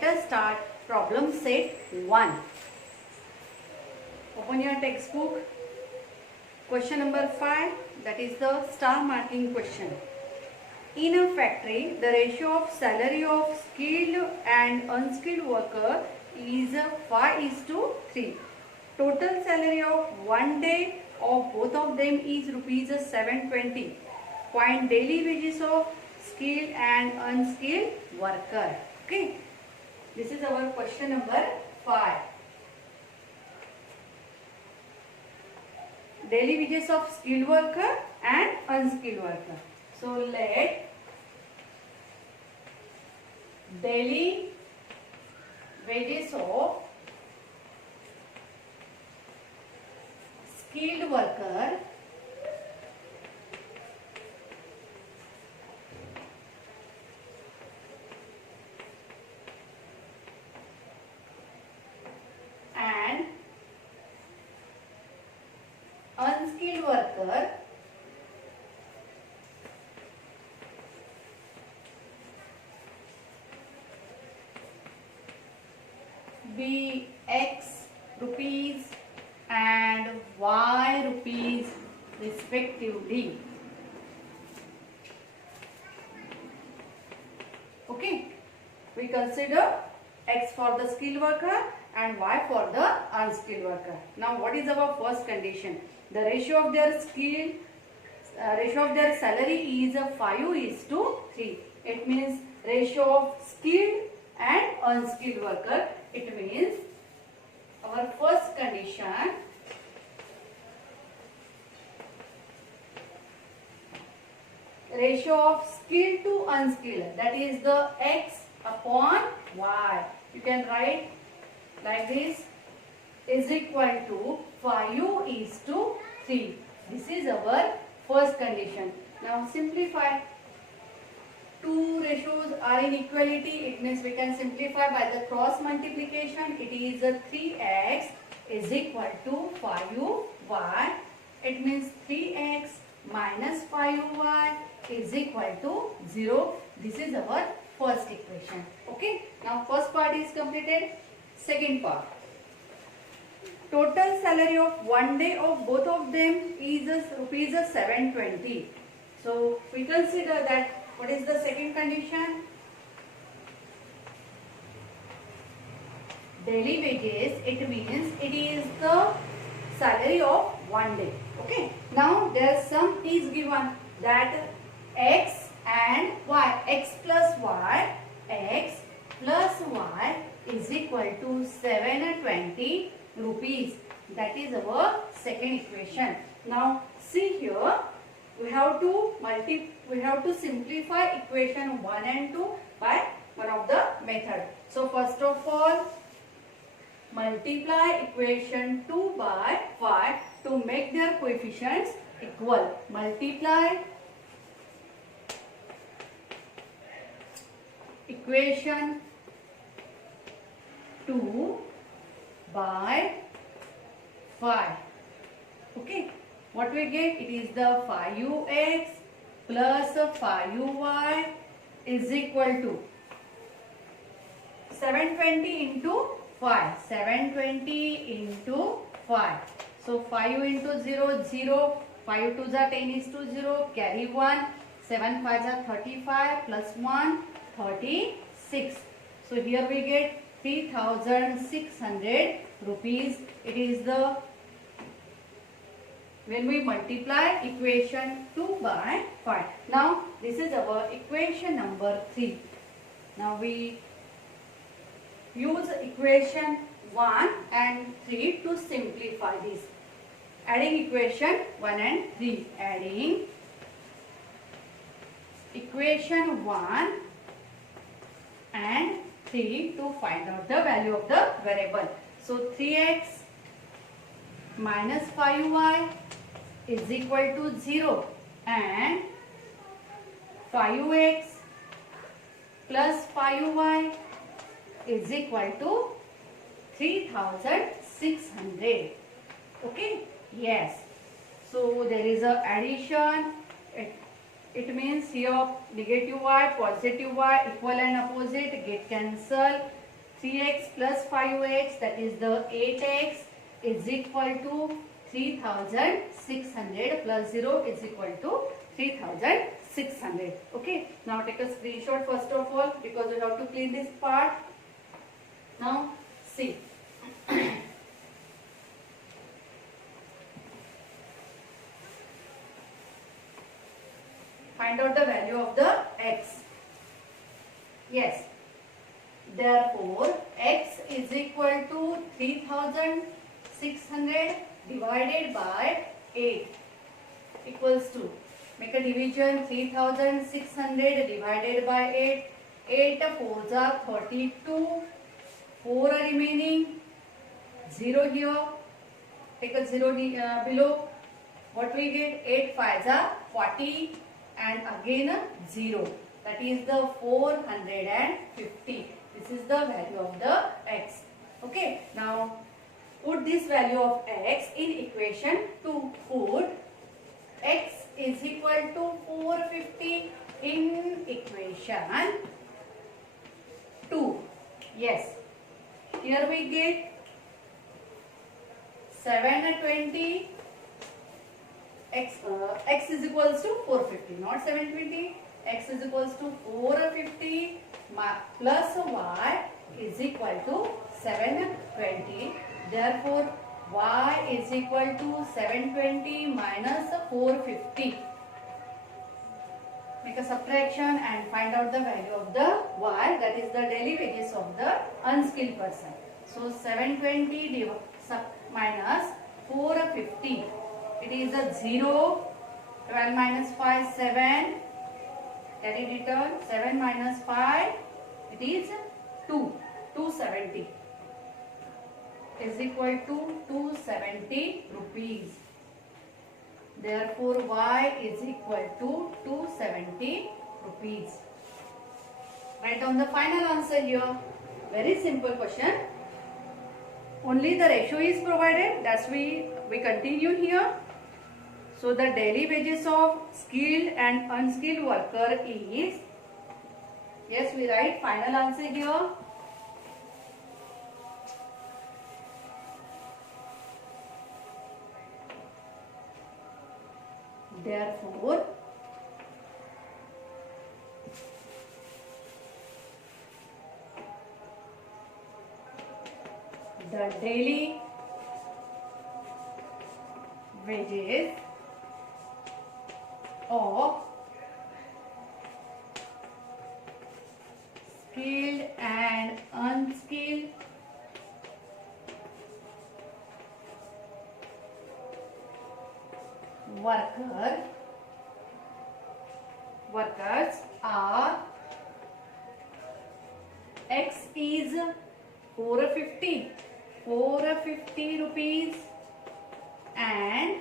let us start problem set 1. Open your textbook. Question number 5, that is the star marking question. In a factory, the ratio of salary of skilled and unskilled worker is 5:3. Total salary of one day of both of them is rupees 720. Find daily wages of skilled and unskilled worker. Okay, this is our question number 5. Daily wages of skilled worker and unskilled worker. So let daily wages of skilled worker and unskilled worker be X rupees and Y rupees respectively. Okay, we consider X for the skilled worker and Y for the unskilled worker. Now what is our first condition? The ratio of their salary is 5:3. It means ratio of skilled and unskilled worker. It means our first condition ratio of skilled to unskilled, that is the X upon Y. You can write like this, is equal to 5:3. This is our first condition. Now simplify. Two ratios are in equality. It means we can simplify by the cross multiplication. It is 3x is equal to 5y. It means 3x minus 5y is equal to 0. This is our first equation. Okay. Now first part is completed. Second part. Total salary of one day of both of them is rupees 720. So we consider that. What is the second condition? Daily wages, it means it is the salary of one day. Okay. Now their sum is given, that X and Y, X plus Y is equal to 720 rupees. That is our second equation. Now see here, we have to simplify equation 1 and 2 by one of the method. So first of all, multiply equation 2 by 5 to make their coefficients equal. Multiply equation 2 by 5. Okay. What we get? It is the 5x plus 5y is equal to 720 into 5. 720 into 5. So 5 into 0, 0. 5 2s are 10 is to 0. Carry 1. 7 5s are 35 plus 1, 36. So here we get 3,600 rupees. It is the when we multiply equation 2 by 5. Now this is our equation number 3. Now we use equation 1 and 3 to simplify this. Adding equation 1 and 3. Adding equation 1 and 3 to find out the value of the variable. So 3x minus 5y is equal to 0 and 5x plus 5y is equal to 3,600. Okay. Yes. So there is a addition. It means here negative y, positive y, equal and opposite get cancelled. 3x plus 5x, that is the 8x, is equal to 3600 plus 0 is equal to 3600. Okay, now take a screenshot first of all, because we have to clean this part. Now see. Find out the value of the x. Yes. Therefore, x is equal to 3600 divided by 8 equals to, make a division, 3600 divided by 8. 8 4s are 32. 4 are remaining. 0 here. Take a 0 below. What we get? 8 5s are 40. And again a 0, that is the 450. This is the value of the x. Okay, now put this value of x in equation 2. Put x is equal to 450 in equation 2. Yes, here we get 720. X is equals to 450, not 720. X is equals to 450 plus y is equal to 720. Therefore, y is equal to 720 minus 450. Make a subtraction and find out the value of the y, that is the daily wages of the unskilled person. So 720 minus 450. It is a 0. 12 minus 5, 7. Carry return. 7 minus 5. It is 2. 270 is equal to 270 rupees. Therefore, y is equal to 270 rupees. Write down the final answer here. Very simple question. Only the ratio is provided. That's we continue here. So the daily wages of skilled and unskilled worker is, yes, we write final answer here. Therefore, the daily wages of skilled and unskilled workers are, x is 450 rupees and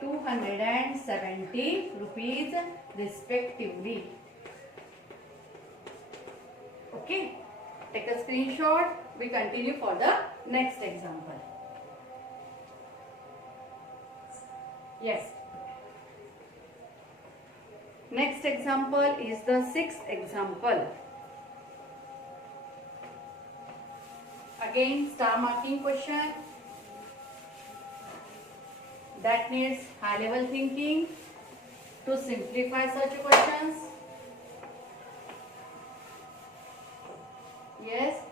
270 rupees respectively. Okay, take a screenshot. We continue for the next example. Yes, next example is the sixth example. Again, star marking question. That needs high level thinking to simplify such questions. Yes.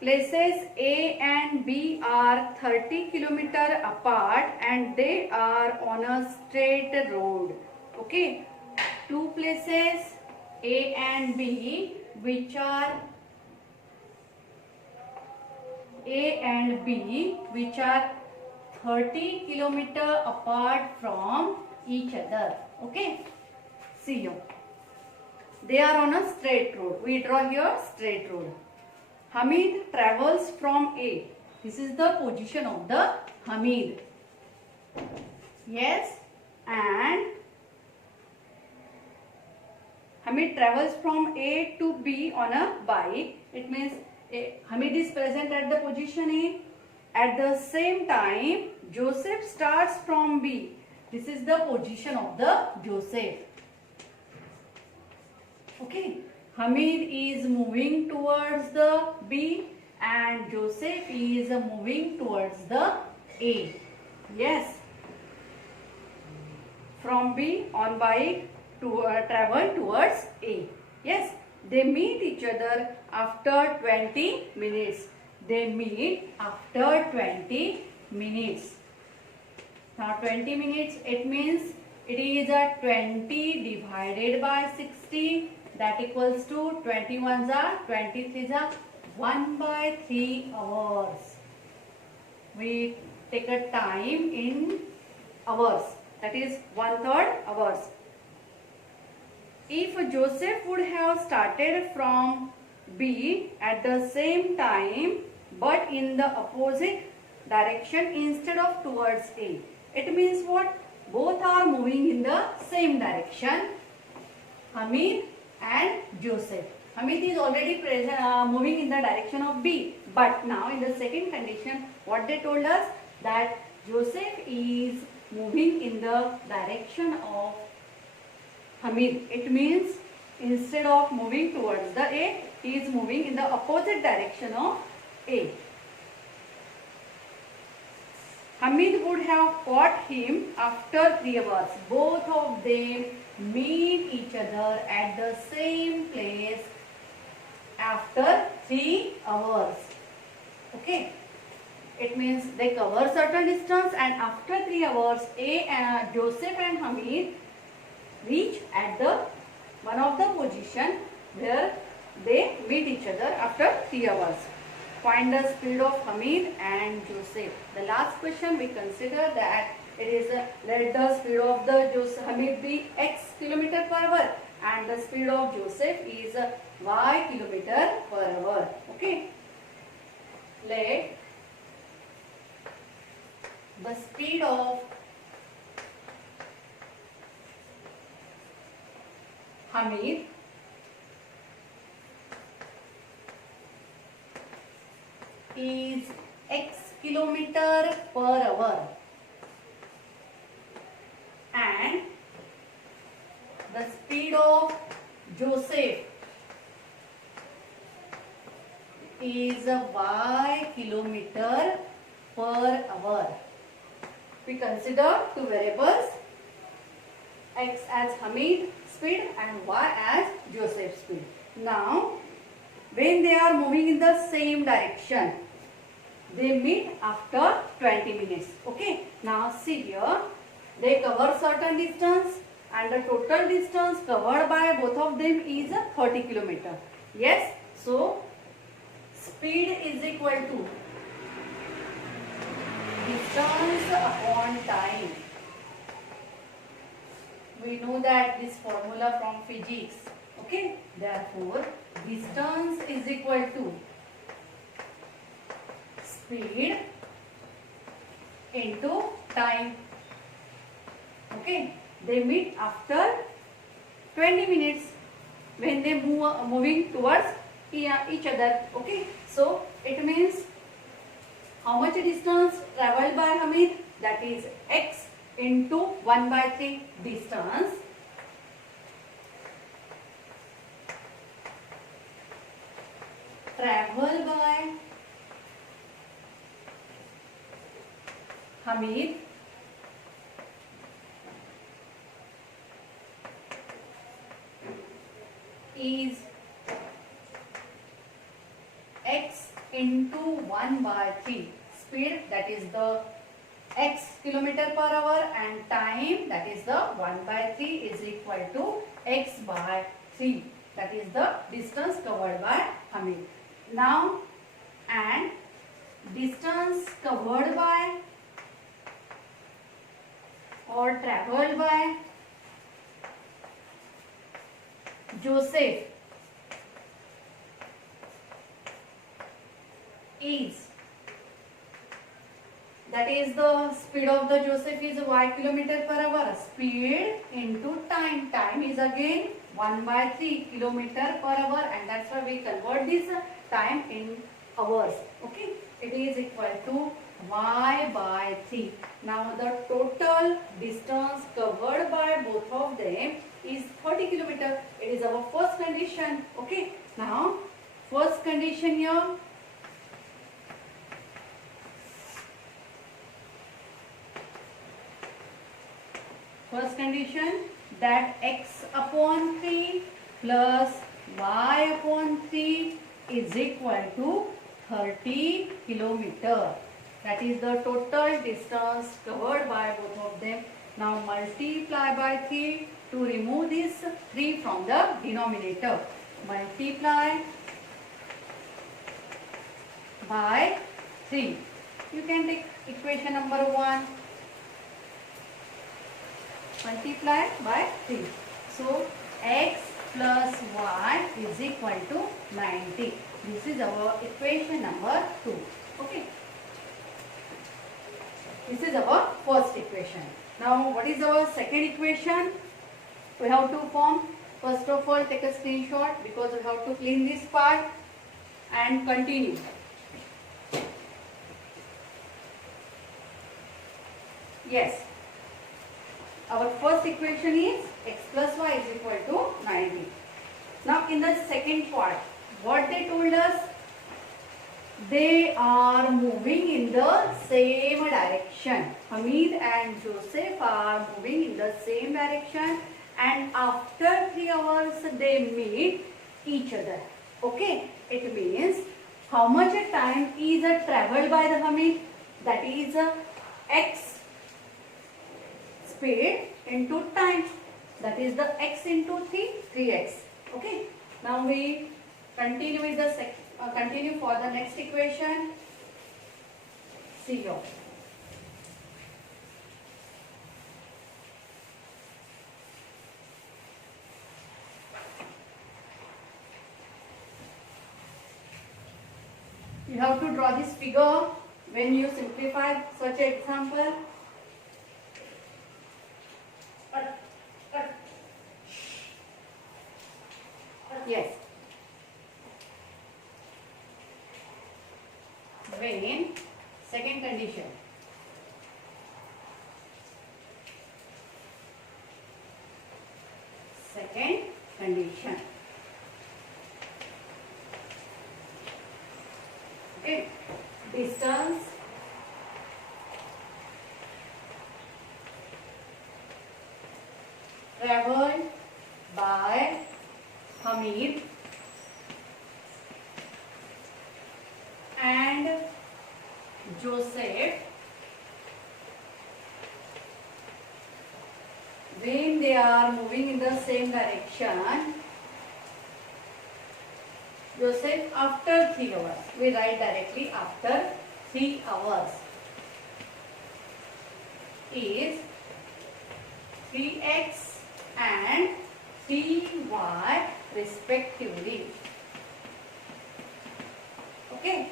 Places A and B are 30 kilometers apart and they are on a straight road. Okay. Two places A and B which are 30 kilometers apart from each other. Okay. See you. They are on a straight road. We draw here straight road. Hamid travels from A. This is the position of the Hamid. Yes. And Hamid travels from A to B on a bike. It means Hamid is present at the position A. At the same time, Joseph starts from B. This is the position of the Joseph. Okay, Hamid is moving towards the B and Joseph is moving towards the A. Yes, from B on bike to travel towards A. Yes, they meet each other after 20 minutes. They meet after 20 minutes. Now 20 minutes, it means it is a 20 divided by 60, that equals to 21 are 23 are 1 by 3 hours. We take a time in hours, that is 1/3 hours. If Joseph would have started from B at the same time but in the opposite direction instead of towards A, it means what? Both are moving in the same direction, Hamid and Joseph. Hamid is already present, moving in the direction of B. But now in the second condition, what they told us? That Joseph is moving in the direction of Hamid. It means instead of moving towards the A, he is moving in the opposite direction of A. Hamid would have caught him after 3 hours. Both of them meet each other at the same place after 3 hours. Okay. It means they cover certain distance and after 3 hours, Joseph and Hamid reach at the one of the position where they meet each other after 3 hours. Find the speed of Hamid and Joseph. The last question we consider that it is let the speed of the Hamid be x kilometer per hour and the speed of Joseph is y kilometer per hour. Okay. Let the speed of Hamid is x kilometer per hour and the speed of Joseph is y kilometer per hour. We consider two variables, x as Hamid speed and y as Joseph speed. Now, when they are moving in the same direction, they meet after 20 minutes. Okay. Now see here, they cover certain distance and the total distance covered by both of them is 30 kilometer. Yes. So speed is equal to distance upon time. We know that this formula from physics. Okay. Therefore, distance is equal to speed into time. Okay. They meet after 20 minutes when they moving towards each other. Okay. So it means how much distance traveled by Hamid? That is x into 1 by 3 distance traveled by Hamid is x into 1 by 3 speed, that is the x kilometer per hour, and time, that is the 1 by 3 is equal to x by 3, that is the distance covered by Hamid. Now, and distance covered by or traveled by Joseph is, that is the speed of the Joseph is y kilometer per hour, speed into time, time is again 1 by 3 kilometer per hour, and that's why we convert this time in hours. Okay, it is equal to y by 3. Now the total distance covered by both of them is 30 kilometer. It is our first condition. Okay. Now, first condition here. First condition, that x upon 3 plus y upon 3 is equal to 30 kilometer. That is the total distance covered by both of them. Now multiply by 3 to remove this 3 from the denominator. Multiply by 3. You can take equation number 1. Multiply by 3. So x plus y is equal to 90. This is our equation number 2. Okay. This is our first equation. Now what is our second equation? We have to form. First of all, take a screenshot because we have to clean this part and continue. Yes. Our first equation is x plus y is equal to 90. Now in the second part, what they told us? They are moving in the same direction. Hamid and Joseph are moving in the same direction, and after 3 hours they meet each other. Okay, it means how much time is traveled by the Hamid? That is x speed into time. That is the x into 3x. Okay. Now we continue with the continue for the next equation. See here. You have to draw this figure when you simplify such an example. Yes. When second condition. Second condition. Okay. Distance traveled by Hamid and Joseph when they are moving in the same direction. Joseph after 3 hours. We write directly after 3 hours is 3x and 3y respectively. Okay.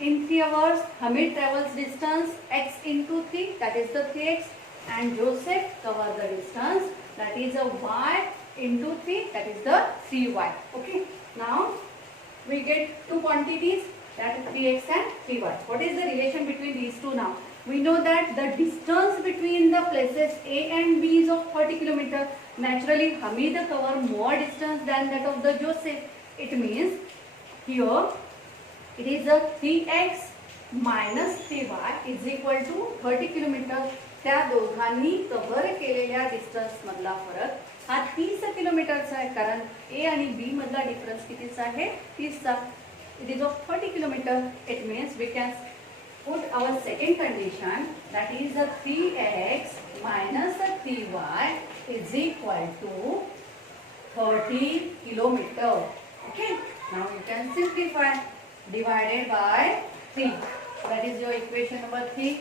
In 3 hours, Hamid travels distance x into 3, that is the 3x, and Joseph covers the distance, that is a y into 3, that is the 3y. Okay. Now we get two quantities, that is 3x and 3y. What is the relation between these two now? We know that the distance between the places A and B is of 30 km. Naturally, Hamid cover more distance than that of the Joseph. It means here it is a 3x minus 3y is equal to 30 km. त्या दोघांनी cover केलेल्या distance मधला फरक हा 30 किलोमीटरचा आहे, कारण ए आणि बी मधला डिफरन्स कितीचा आहे? 30चा. It is of 30 kilometre. It means we can put our second condition, that is a 3x minus a 3y is equal to 30 kilometer. Okay. Now you can simplify. Divided by 3. That is your equation number 3.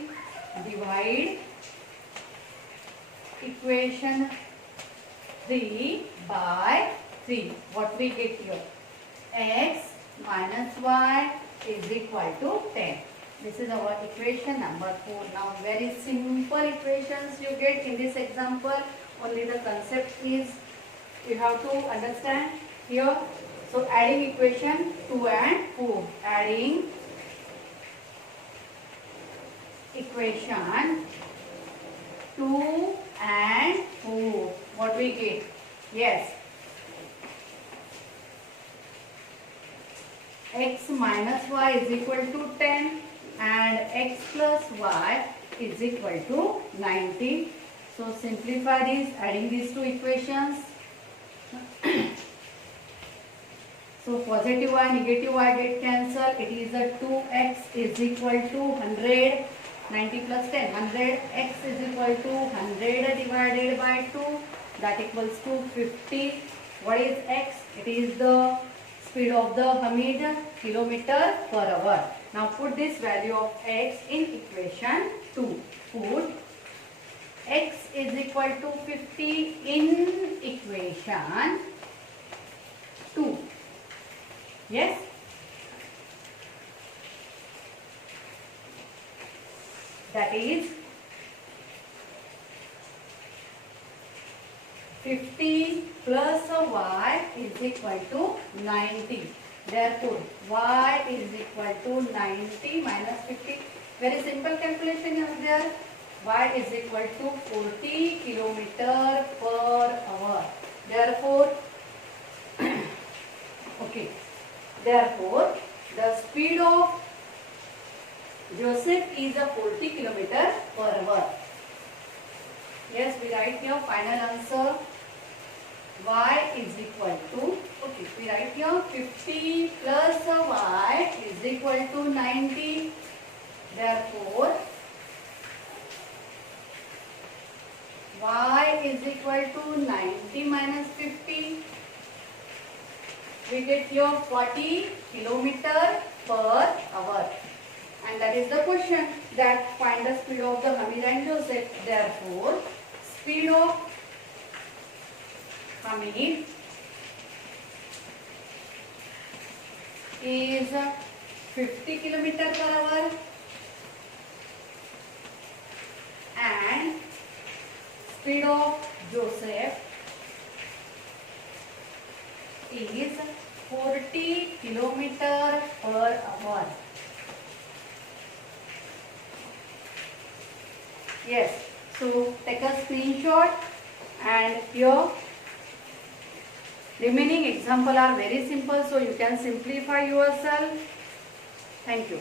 Divide equation 3 by 3. What we get here? X minus y is equal to 10. This is our equation number 4. Now very simple equations you get in this example. Only the concept is you have to understand here. So adding equation 2 and 4. Adding equation 2 and oh, what we get? Yes, x minus y is equal to 10 and x plus y is equal to 90. So simplify this, adding these two equations. So positive y, negative y get cancelled. It is a 2x is equal to 100. 90 plus 10, 100. X is equal to 100 divided by 2. That equals to 50. What is x? It is the speed of the Hamid, kilometer per hour. Now put this value of x in equation 2. Put x is equal to 50 in equation 2. Yes? That is 50 plus y is equal to 90. Therefore, y is equal to 90 minus 50. Very simple calculation is there. Y is equal to 40 kilometer per hour. Therefore, okay. Therefore, the speed of Joseph is a 40 kilometer per hour. Yes, we write here final answer. Y is equal to, okay, we write here 50 plus y is equal to 90. Therefore, y is equal to 90 minus 50. We get here 40 kilometer per hour. And that is the question, that find the speed of the Hamid and Joseph. Therefore, speed of Hamid is 50 kilometer per hour and speed of Joseph is 40 kilometer per hour. Yes, so take a screenshot, and your remaining example are very simple, so you can simplify yourself. Thank you.